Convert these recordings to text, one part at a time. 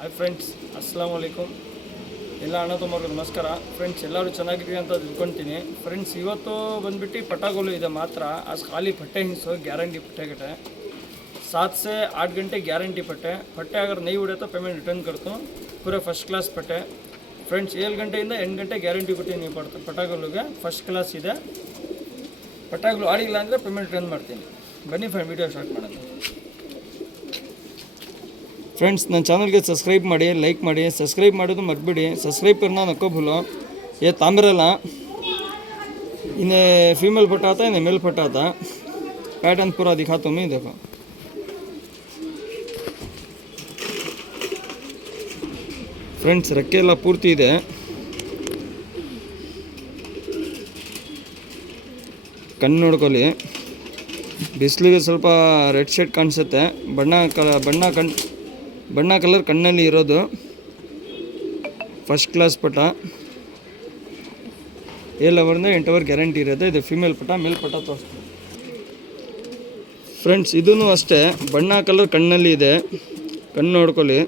Hi friends, ಅಸ್ಸಲಾಮ್ ವಲೈಕುಮ್. ಎಲ್ಲ ಅಣ್ಣ ತಮ್ಮವ್ರಿಗೆ ನಮಸ್ಕಾರ. ಫ್ರೆಂಡ್ಸ್, ಎಲ್ಲರೂ ಚೆನ್ನಾಗಿರಿ ಅಂತ ತಿಳ್ಕೊತೀನಿ. ಫ್ರೆಂಡ್ಸ್, ಇವತ್ತು ಬಂದುಬಿಟ್ಟು पटागोलू ಇದೆ ಮಾತ್ರ. आज खाली फट्टे हिंसो गारंटी फट्टे कटे 7 से 8 घंटे गारंटी फट्टे अगर नहीं उड़े तो पेमेंट रिटर्न करता हूँ. पूरे फर्स्ट क्लास फट्टे फ्रेंड्स. 7 ಗಂಟೆಯಿಂದ 8 ಗಂಟೆ ಗ್ಯಾರಂಟಿ ಕೊಡ್ತೀನಿ पटागोलूಗೆ. ಫಸ್ಟ್ ಕ್ಲಾಸ್ ಇದೆ. पटागोलू ಆಡಿಲ್ಲ ಅಂದರೆ ಪೇಮೆಂಟ್ ರಿಟರ್ನ್ ಮಾಡ್ತೀನಿ. ಬನ್ನಿ ಫ್ರೆಂಡ್, ವಿಡಿಯೋ ಸ್ಟಾರ್ಟ್ ಮಾಡೋಣ. फ्रेंड्स, ನನ್ನ ಚಾನಲ್ಗೆ सब्सक्राइब ಮಾಡಿ, ಲೈಕ್ ಮಾಡಿ. सब्सक्राइब ಮಾಡೋದು ಮರ್ಬಿಡಿ. सब्सक्राइब करना नको भूलो. ये तांबरेला इन्हें फीमेल पटाता है, इन्हें मेल पटाता. पैटर्न पूरा दिखाता हूँ मैं, देखो. ಫ್ರೆಂಡ್ಸ್, ರೆಕ್ಕೆ ಎಲ್ಲ ಪೂರ್ತಿ ಇದೆ. ಕಣ್ಣು ನೋಡ್ಕೊಳ್ಳಿ. ಬಿಸಿಲಿಗೆ ಸ್ವಲ್ಪ ರೆಡ್ ಶೇಡ್ ಕಾಣಿಸುತ್ತೆ. ಬಣ್ಣ ಕಲರ್ ಕಣ್ಣಲ್ಲಿ ಇರೋದು. ಫಸ್ಟ್ ಕ್ಲಾಸ್ ಪಟ. 7 ಅವರಿಂದ 8 ಅವರ್ ಗ್ಯಾರಂಟಿ ಇರುತ್ತೆ. ಇದು ಫಿಮೇಲ್ ಪಟ. ಮೇಲ್ ಪಟ ತೋರಿಸ್ತೀನಿ ಫ್ರೆಂಡ್ಸ್. ಇದೂ ಅಷ್ಟೇ ಬಣ್ಣ ಕಲರ್ ಕಣ್ಣಲ್ಲಿ ಇದೆ. ಕಣ್ಣು ನೋಡ್ಕೊಳ್ಳಿ.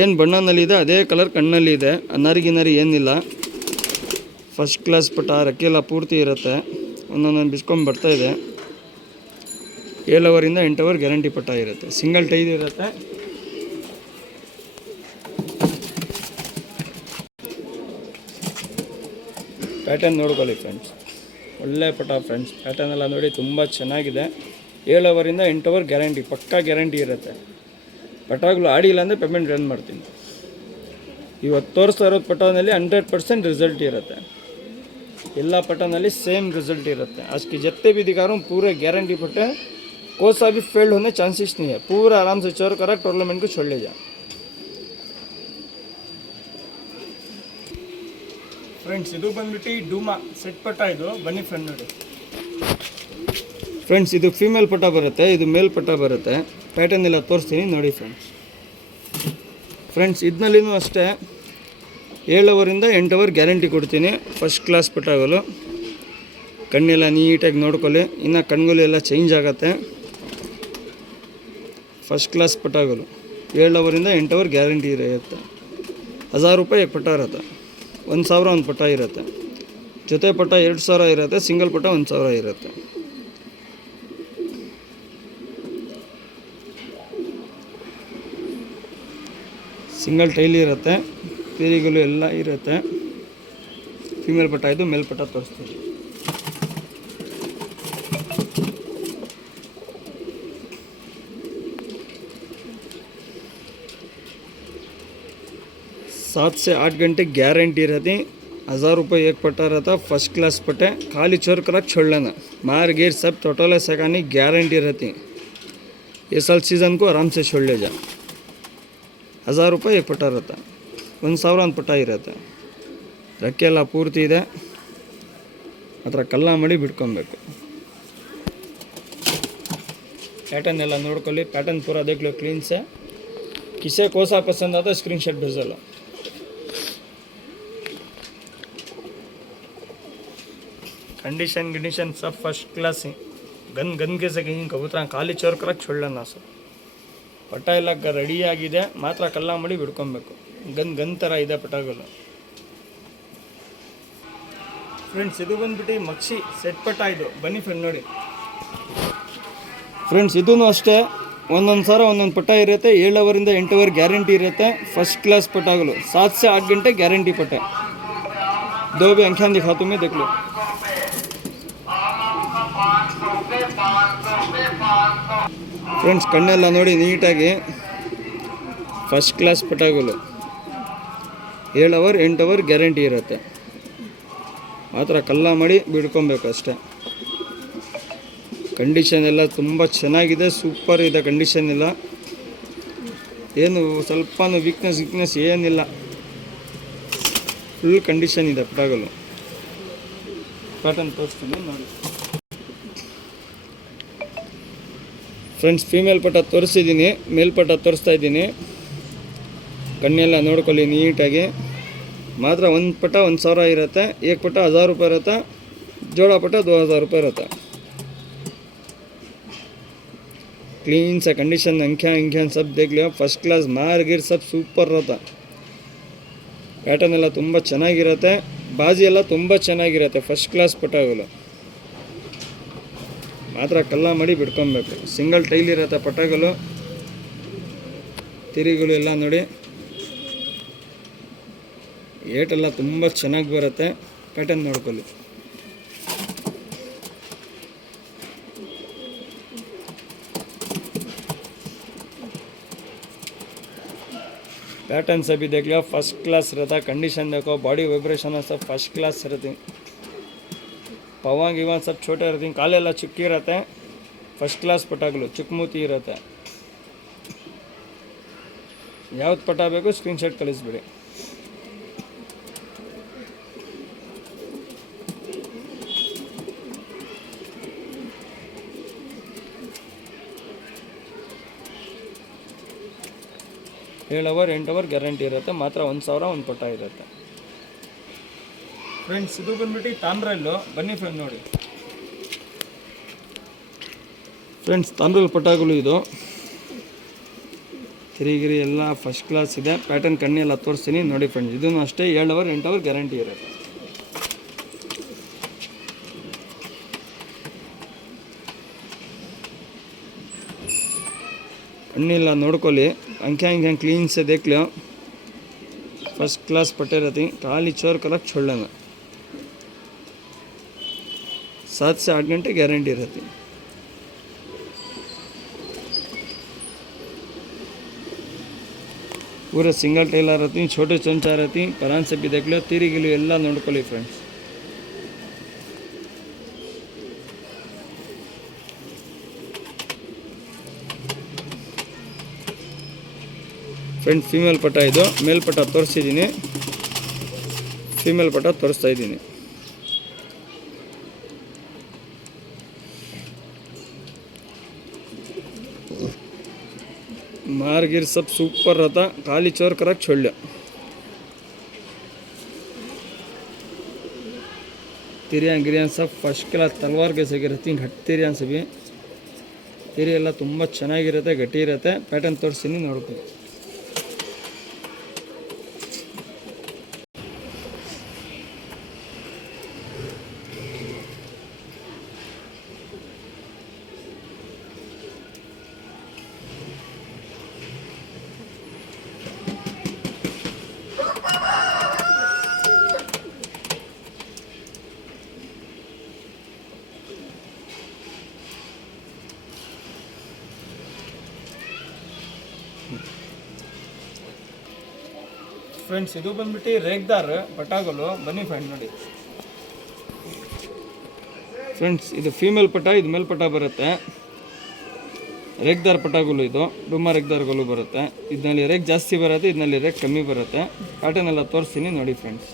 ಏನು ಬಣ್ಣನಲ್ಲಿದೆ ಅದೇ ಕಲರ್ ಕಣ್ಣಲ್ಲಿ ಇದೆ. ನರಿ ಏನಿಲ್ಲ. ಫಸ್ಟ್ ಕ್ಲಾಸ್ ಪಟ. ರೆಕ್ಕೆ ಎಲ್ಲ ಪೂರ್ತಿ ಇರುತ್ತೆ. ಒಂದೊಂದೊಂದು ಬಿಸ್ಕೊಂಡು ಬರ್ತಾಯಿದೆ. 7 ಅವರಿಂದ 8 ಅವರ್ ಗ್ಯಾರಂಟಿ ಪಟ ಇರುತ್ತೆ. ಸಿಂಗಲ್ ಟೈದ್ ಇರುತ್ತೆ. ಪ್ಯಾಟರ್ನ್ ನೋಡ್ಕೊಳ್ಳಿ ಫ್ರೆಂಡ್ಸ್. ಒಳ್ಳೆ ಪಟ ಫ್ರೆಂಡ್ಸ್. ಪ್ಯಾಟರ್ನ್ ಎಲ್ಲ ನೋಡಿ, ತುಂಬ ಚೆನ್ನಾಗಿದೆ. 7 ಅವರಿಂದ 8 ಅವರ್ ಗ್ಯಾರಂಟಿ, ಪಕ್ಕಾ ಗ್ಯಾರಂಟಿ ಇರುತ್ತೆ. ಪಟಾಗಲು ಆಡಿಲ್ಲ ಅಂದರೆ ಪೇಮೆಂಟ್ ರನ್ ಮಾಡ್ತೀನಿ. ಇವತ್ತು ತೋರಿಸ್ತಾ ಇರೋದು ಪಟನಲ್ಲಿ 100% ರಿಸಲ್ಟ್ ಇರುತ್ತೆ. ಎಲ್ಲ पटನಲ್ಲಿ सेम रिजल्ट इरते. आज जितने भी दिखा रहा हूँ पूरे गारंटी पट्टे. कोई सा भी फेल्ड होने चांसेस नहीं है. पूरा आराम से चोर करा टूर्नामेंट को छोड़ ले जा. फ्रेंड्स, ಇದು ಬಂದ್ಬಿಟ್ಟು ಡೂಮಾ ಸೆಟ್ ಪಟ್ಟ. ಇದು ಬನ್ನಿ ಫ್ರೆಂಡ್ ನೋಡಿ. ಫ್ರೆಂಡ್ಸ್, ಇದು ಫೀಮೇಲ್ ಪಟ್ಟ ಬರುತ್ತೆ, ಇದು ಮೇಲ್ ಪಟ್ಟ ಬರುತ್ತೆ. ಪ್ಯಾಟರ್ನ್ ಎಲ್ಲ ತೋರಿಸ್ತೀನಿ ನೋಡಿ ಫ್ರೆಂಡ್ಸ್. ಫ್ರೆಂಡ್ಸ್, ಇದನ್ನಲ್ಲಿನೂ ಅಷ್ಟೇ 7 ಅವರಿಂದ 8 ಅವರ್ ಗ್ಯಾರಂಟಿ ಕೊಡ್ತೀನಿ. ಫಸ್ಟ್ ಕ್ಲಾಸ್ ಪಟಾಗಲು. ಕಣ್ಣೆಲ್ಲ ನೀಟಾಗಿ ನೋಡ್ಕೊಳ್ಳಿ. ಇನ್ನು ಕಣ್ಗಳು ಎಲ್ಲ ಚೇಂಜ್ ಆಗುತ್ತೆ. ಫಸ್ಟ್ ಕ್ಲಾಸ್ ಪಟಾಗಲು. 7 ಅವರಿಂದ 8 ಅವರ್ ಗ್ಯಾರಂಟಿ ಇರುತ್ತೆ. 1000 ರೂಪಾಯಿ ಪಟ ಇರುತ್ತೆ. 1000 ಒಂದು ಪಟ ಇರುತ್ತೆ. ಜೊತೆ ಪಟ 2000 ಇರುತ್ತೆ. ಸಿಂಗಲ್ ಪಟ 1000 ಇರುತ್ತೆ. ಸಿಂಗಲ್ ಟೈಲ್ ಇರುತ್ತೆ. ತಿರಿಗಳು ಎಲ್ಲ ಇರುತ್ತೆ. ಫಿಮೇಲ್ ಪಟ ಇದು. ಮೇಲ್ ಪಟ ತೋರಿಸ್ತೀವಿ. सात से 8 घंटे गारंटी रहती. 1000 रुपये एक पट्टा रहता. फर्स्ट क्लास पट्टे. खाली चोर करक छोड़ लेना. मार गिर सब टोटल सकानी गारंटी रहती. ये साल सीज़न को आराम से छोड़ ले जा. 1000 रुपये एक पट्टा रहता. 1000 ಒಂದು ಪಟ ಇರುತ್ತೆ. ರೆಕ್ಕೆ ಎಲ್ಲ ಪೂರ್ತಿ ಇದೆ. ಅದರ ಕಲ್ಲ ಮಾಡಿ ಬಿಟ್ಕೊಬೇಕು. पैटर्न ಎಲ್ಲ ನೋಡ್ಕೊಳ್ಳಿ. पैटर्न पूरा देख लो क्लीन से. किसे को सा पसंद आता स्क्रीनशॉट भेज लो. कंडीशन सब फर्स्ट क्लास है. गन के से कहीं कबूतर खाली चोर करक छोड़ लेना. सर ಪಟ ಎಲ್ಲ ರೆಡಿಯಾಗಿದೆ. ಮಾತ್ರ ಕಲ್ಲ ಮಾಡಿ ಬಿಡ್ಕೊಬೇಕು. ಗನ್ ಥರ ಇದೆ ಪಟಾಗಲು. ಫ್ರೆಂಡ್ಸ್, ಇದು ಬಂದ್ಬಿಟ್ಟು ಮಕ್ಷಿ ಸೆಟ್ ಪಟ. ಇದು ಬನ್ನಿ ಫ್ರೆಂಡ್ ನೋಡಿ. ಫ್ರೆಂಡ್ಸ್, ಇದೂ ಅಷ್ಟೇ ಒಂದೊಂದು ಸಾರ ಒಂದೊಂದು ಪಟ ಇರುತ್ತೆ. 7 ಅವರಿಂದ 8 ಅವರ್ ಗ್ಯಾರಂಟಿ ಇರುತ್ತೆ. ಫಸ್ಟ್ ಕ್ಲಾಸ್ ಪಟಾಗಲು. 7 से 8 घंटे गारंटी पटे. 2 भी अंख्यान दिखाता हूँ मैं, देख लो. ಫ್ರೆಂಡ್ಸ್, ಕಣ್ಣೆಲ್ಲ ನೋಡಿ ನೀಟಾಗಿ. ಫಸ್ಟ್ ಕ್ಲಾಸ್ ಪಟಾಗಲು. 7 ಅವರ್ 8 ಅವರ್ ಗ್ಯಾರಂಟಿ ಇರುತ್ತೆ. ಮಾತ್ರ ಕಲ್ಲ ಮಾಡಿ ಬಿಡ್ಕೊಬೇಕು ಅಷ್ಟೇ. ಕಂಡೀಷನ್ ಎಲ್ಲ ತುಂಬ ಚೆನ್ನಾಗಿದೆ. ಸೂಪರ್ ಇದೆ ಕಂಡೀಷನ್ ಎಲ್ಲ. ಏನು ಸ್ವಲ್ಪನೂ ವೀಕ್ನೆಸ್ ಏನಿಲ್ಲ. ಫುಲ್ ಕಂಡೀಷನ್ ಇದೆ ಪಟಾಗಲು. ಪ್ಯಾಟರ್ನ್ ತೋರಿಸ್ತೀನಿ ನೋಡಿ ಫ್ರೆಂಡ್ಸ್. ಫೀಮೇಲ್ ಪಟ ತೋರಿಸಿದ್ದೀನಿ, ಮೇಲ್ ಪಟ ತೋರಿಸ್ತಾ ಇದ್ದೀನಿ. ಕಣ್ಣೆಲ್ಲ ನೋಡ್ಕೊಳ್ಳಿ ನೀಟಾಗಿ. ಮಾತ್ರ ಒಂದು ಪಟ 1000 ಇರುತ್ತೆ. एक पटा 1000 रुपये रहता. जोड़ा पटा 2000 रुपये रहता. क्लीन सा कंडीशन अंख्या सब देख लियो फर्स्ट क्लास मार गिर सब सूपर रहता पैटर्न ಎಲ್ಲ ತುಂಬ ಚೆನ್ನಾಗಿರುತ್ತೆ ಬಾಜಿ ಎಲ್ಲ ತುಂಬ ಚೆನ್ನಾಗಿರುತ್ತೆ ಫಸ್ಟ್ ಕ್ಲಾಸ್ ಪಟಾಗಳು ಮಾತ್ರ ಕಲ್ಲ ಮಾಡಿ ಬಿಡ್ಕೊಬೇಕು ಸಿಂಗಲ್ ಟೈಲ್ ಇರುತ್ತೆ ಪಟಾಗಳು ತಿರಿಗಳು ಎಲ್ಲ ನೋಡಿ ಏಟೆಲ್ಲ ತುಂಬ ಚೆನ್ನಾಗಿ ಬರುತ್ತೆ ಪ್ಯಾಟರ್ನ್ ನೋಡ್ಕೊಳ್ಳಿ पैटर्न से भी देख लिया फर्स्ट क्लास रहता कंडीशन देखो बॉडी वाइब्रेशन सब फर्स्ट क्लास रहती पवन गिवन सब छोटे रहती कालेಲ್ಲ ಚಿಕ್ಕಿ ಇರುತ್ತೆ ಫಸ್ಟ್ ಕ್ಲಾಸ್ ಪಟಾಗಳು ಚುಕ್ಮೂತಿ ಇರುತ್ತೆ ಯಾವ್ದು ಪಟ ಬೇಕು ಸ್ಕ್ರೀನ್ಶಾಟ್ ಕಳಿಸ್ಬಿಡಿ ಏಳು ಅವರ್ 8 ಅವರ್ ಗ್ಯಾರಂಟಿ ಇರುತ್ತೆ ಮಾತ್ರ 1000 ಒಂದು ಪಟ ಇರುತ್ತೆ ಫ್ರೆಂಡ್ಸ್ ಇದು ಬಂದ್ಬಿಟ್ಟು ತಾಮ್ರಲ್ಲು ಬನ್ನಿ ಫ್ರೆಂಡ್ ನೋಡಿ ಫ್ರೆಂಡ್ಸ್ ತಾಮ್ರಲ್ ಪಟಾಗಳು ಇದು ತಿರಿಗಿರಿ ಎಲ್ಲ ಫಸ್ಟ್ ಕ್ಲಾಸ್ ಇದೆ ಪ್ಯಾಟರ್ನ್ ಕಣ್ಣೆಲ್ಲ ತೋರಿಸ್ತೀನಿ ನೋಡಿ ಫ್ರೆಂಡ್ಸ್ ಇದೂ ಅಷ್ಟೇ 7 ಅವರ್ 8 ಅವರ್ ಗ್ಯಾರಂಟಿ ಇರುತ್ತೆ कण्णिल्ला नोड्कोली अंख्या क्लीन से देख लो फर्स्ट क्लास पटे रहती खाली चोर कलक छोड़ना 7 से 8 घंटे गारंटी रहती पूरा सिंगल टेलर रहती छोटे चमचा रहती परान से भी देख लो तीरी गिली ಎಲ್ಲ ನೋಡ್ಕೊಳ್ಳಿ ಫ್ರೆಂಡ್ಸ್ ಫ್ರೆಂಡ್ ಫೀಮೇಲ್ ಪಟ ಇದು ಮೇಲ್ ಪಟ ತೋರಿಸಿದ್ದೀನಿ ಫೀಮೇಲ್ ಪಟ ತೋರಿಸ್ತಾ ಇದ್ದೀನಿ मारगिर सब सुपर रहता खाली चोर करक छोड़ लिया तिरियां गिरियां सब फर्स्ट क्लास तलवार के सगे रहती घट तिरियां से भी तिरी ಎಲ್ಲ ತುಂಬ ಚೆನ್ನಾಗಿರುತ್ತೆ ಗಟ್ಟಿ ಇರುತ್ತೆ ಪ್ಯಾಟರ್ನ್ ತೋರಿಸ್ತೀನಿ ನೋಡ್ಕೊಳ್ಳಿ ಫ್ರೆಂಡ್ಸ್ ಇದು ಬಂದ್ಬಿಟ್ಟು ರೇಗ್ದಾರ್ ಪಟಾಗಳು ಬನ್ನಿ ಫ್ರೆಂಡ್ ನೋಡಿ ಫ್ರೆಂಡ್ಸ್ ಇದು ಫೀಮೇಲ್ ಪಟ ಇದು ಮೇಲ್ ಪಟ ಬರುತ್ತೆ ರೇಗ್ದಾರ್ ಪಟಾಗಳು ಇದು ಡುಮ್ಮ ರೇಗ್ದಾರ್ಗಳು ಬರುತ್ತೆ ಇದರಲ್ಲಿ ರೇಗ್ ಜಾಸ್ತಿ ಬರುತ್ತೆ ಇದರಲ್ಲಿ ರೇಗ್ ಕಮ್ಮಿ ಬರುತ್ತೆ ಪ್ಯಾಟರ್ನ್ ಎಲ್ಲ ತೋರಿಸ್ತೀನಿ ನೋಡಿ ಫ್ರೆಂಡ್ಸ್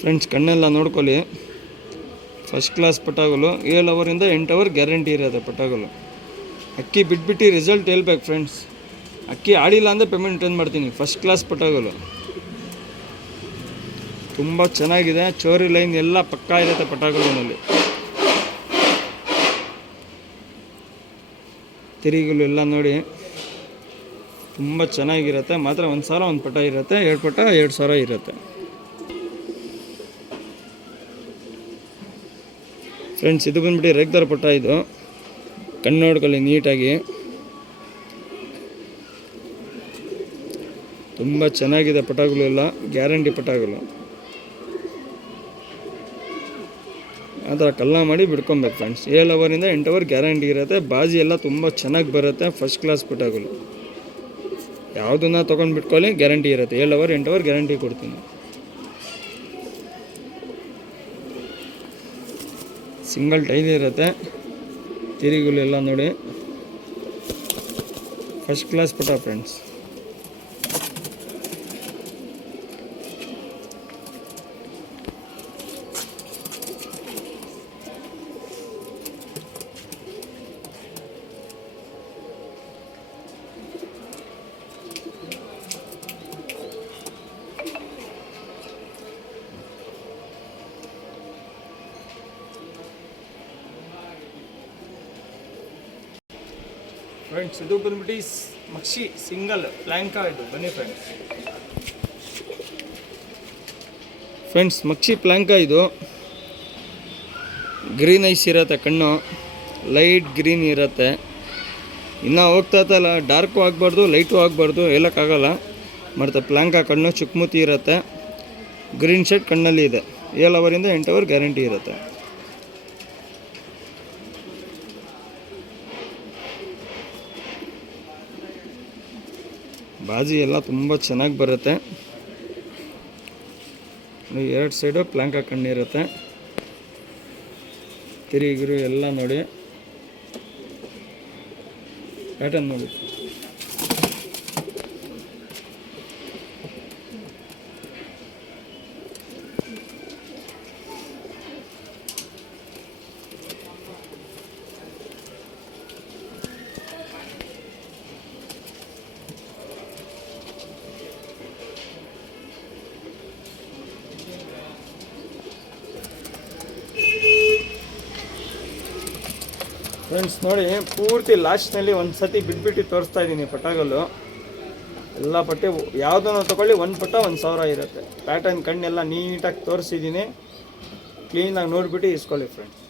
ಫ್ರೆಂಡ್ಸ್ ಕಣ್ಣೆಲ್ಲ ನೋಡ್ಕೊಳ್ಳಿ ಫಸ್ಟ್ ಕ್ಲಾಸ್ ಪಟಾಗಳು 7 ಅವರಿಂದ 8 ಅವರ್ ಗ್ಯಾರಂಟಿ ಇರುತ್ತೆ ಪಟಾಗಳು ಅಕ್ಕಿ ಬಿಟ್ಬಿಟ್ಟು ರಿಸಲ್ಟ್ ಹೇಳ್ಬೇಕು ಫ್ರೆಂಡ್ಸ್ ಅಕ್ಕಿ ಆಡಿಲ್ಲ ಅಂದರೆ ಪೇಮೆಂಟ್ ರಿಟರ್ನ್ ಮಾಡ್ತೀನಿ ಫಸ್ಟ್ ಕ್ಲಾಸ್ ಪಟಾಗಳು ತುಂಬ ಚೆನ್ನಾಗಿದೆ ಚೋರಿ ಲೈನ್ ಎಲ್ಲ ಪಕ್ಕಾ ಇರುತ್ತೆ ಪಟಾಗಳಿನಲ್ಲಿ ತಿರಿಗಳು ಎಲ್ಲ ನೋಡಿ ತುಂಬ ಚೆನ್ನಾಗಿರುತ್ತೆ ಮಾತ್ರ 1000 ಒಂದು ಪಟ ಇರುತ್ತೆ 2 ಪಟ 2000 ಇರುತ್ತೆ ಫ್ರೆಂಡ್ಸ್ ಇದು ಬಂದ್ಬಿಟ್ಟು ರೇಗ್ದಾರ್ ಪಟ ಇದು ಕಣ್ಣು ನೋಡ್ಕೊಳ್ಳಿ ನೀಟಾಗಿ ತುಂಬ ಚೆನ್ನಾಗಿದೆ ಪಟಾಗಳು ಎಲ್ಲ ಗ್ಯಾರಂಟಿ ಪಟಾಗಳು ಆ ಥರ ಕಲ್ಲ ಮಾಡಿ ಬಿಡ್ಕೊಬೇಕು ಫ್ರೆಂಡ್ಸ್ 7 ಅವರಿಂದ 8 ಅವರ್ ಗ್ಯಾರಂಟಿ ಇರುತ್ತೆ ಬಾಜಿ ಎಲ್ಲ ತುಂಬ ಚೆನ್ನಾಗಿ ಬರುತ್ತೆ ಫಸ್ಟ್ ಕ್ಲಾಸ್ ಪಟಾಗಳು ಯಾವುದನ್ನ ತೊಗೊಂಡು ಬಿಟ್ಕೊಳ್ಳಿ ಗ್ಯಾರಂಟಿ ಇರುತ್ತೆ 7 ಅವರ್ 8 ಅವರ್ ಗ್ಯಾರಂಟಿ ಕೊಡ್ತೀನಿ ಸಿಂಗಲ್ ಟೈಲ್ ಇರುತ್ತೆ ತಿರಿಗಳೆಲ್ಲ ನೋಡಿ ಫಸ್ಟ್ ಕ್ಲಾಸ್ ಪಟ ಫ್ರೆಂಡ್ಸ್ ಫ್ರೆಂಡ್ಸ್ ಇದು ಬಂದ್ಬಿಟ್ಟು ಮಕ್ಷಿ ಸಿಂಗಲ್ ಪ್ಲ್ಯಾಂಕಾ ಇದು. ಬನ್ನಿ ಫ್ರೆಂಡ್ಸ್ ಮಕ್ಷಿ ಪ್ಲ್ಯಾಂಕಾ ಇದು. ಗ್ರೀನ್ ಐಸ್ ಇರುತ್ತೆ, ಕಣ್ಣು ಲೈಟ್ ಗ್ರೀನ್ ಇರುತ್ತೆ. ಇನ್ನೂ ಹೋಗ್ತಾ ಇತ್ತಲ್ಲ, ಡಾರ್ಕು ಆಗಬಾರ್ದು ಲೈಟು ಆಗಬಾರ್ದು, ಹೇಳೋಕ್ಕಾಗಲ್ಲ. ಮತ್ತು ಪ್ಲ್ಯಾಂಕಾ ಕಣ್ಣು ಚುಕ್ಮುತಿ ಇರುತ್ತೆ, ಗ್ರೀನ್ ಶೇಡ್ ಕಣ್ಣಲ್ಲಿ ಇದೆ. 7 ಅವರಿಂದ 8 ಅವರ್ ಗ್ಯಾರಂಟಿ ಇರುತ್ತೆ. ಬಾಜಿ ಎಲ್ಲ ತುಂಬ ಚೆನ್ನಾಗಿ ಬರುತ್ತೆ. 2 ಸೈಡು ಪ್ಲ್ಯಾಂಕಾ ಕಣ್ಣಿರುತ್ತೆ. ತಿರುಗಿರು ಎಲ್ಲ ನೋಡಿ, ಪ್ಯಾಟರ್ನ್ ನೋಡಿ. ಫ್ರೆಂಡ್ಸ್ ನೋಡಿ, ಪೂರ್ತಿ ಲಾಸ್ಟ್ನಲ್ಲಿ ಒಂದು ಸತಿ ಬಿಟ್ಬಿಟ್ಟು ತೋರಿಸ್ತಾ ಇದ್ದೀನಿ ಪಟಾಗಲ್ಲು. ಎಲ್ಲ ಪಟ್ಟಿ ಯಾವುದನ್ನು ತೊಗೊಳ್ಳಿ, ಒಂದು ಪಟ್ಟ 1000 ಇರುತ್ತೆ. ಪ್ಯಾಟರ್ನ್ ಕಣ್ಣೆಲ್ಲ ನೀಟಾಗಿ ತೋರಿಸಿದ್ದೀನಿ. ಕ್ಲೀನಾಗಿ ನೋಡಿಬಿಟ್ಟು ಇಸ್ಕೊಳ್ಳಿ ಫ್ರೆಂಡ್ಸ್.